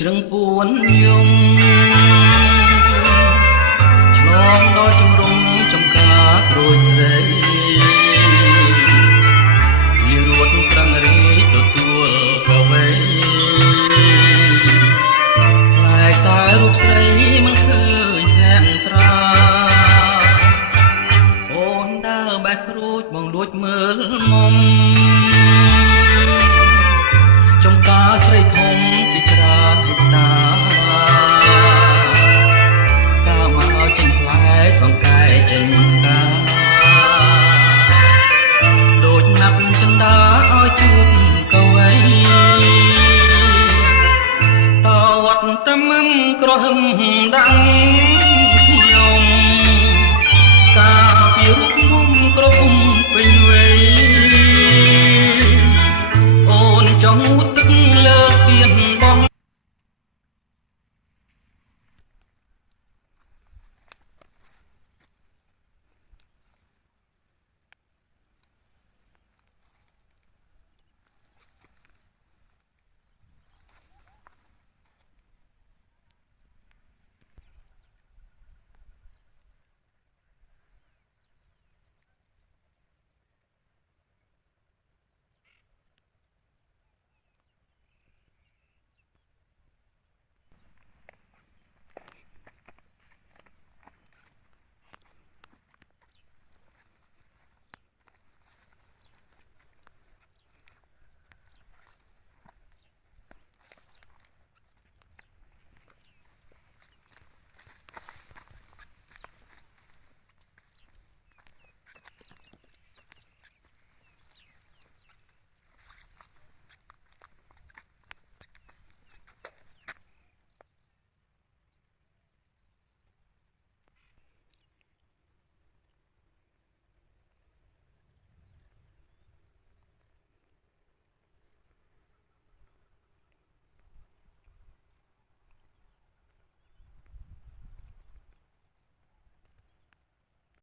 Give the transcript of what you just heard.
ជ្រឹងពួនយំឆ្លងដល់ជំរំចំការក្រូចស្រីវារួតប្រឹងរីទទួលកវីខ្លាយតែរូបស្រីមិនឃើញថែនត្រាអូនដើរបែកក្រូចបងលួចមើលមុំចំការស្រីធំជាច្រើនហិតតាសាមកឲ្យចេញផ្លែសង្កែចេញតាដូចណាប់ចិន្តាឲ្យជួបកវីតវត្តតែមិនក្រហឹមដាំង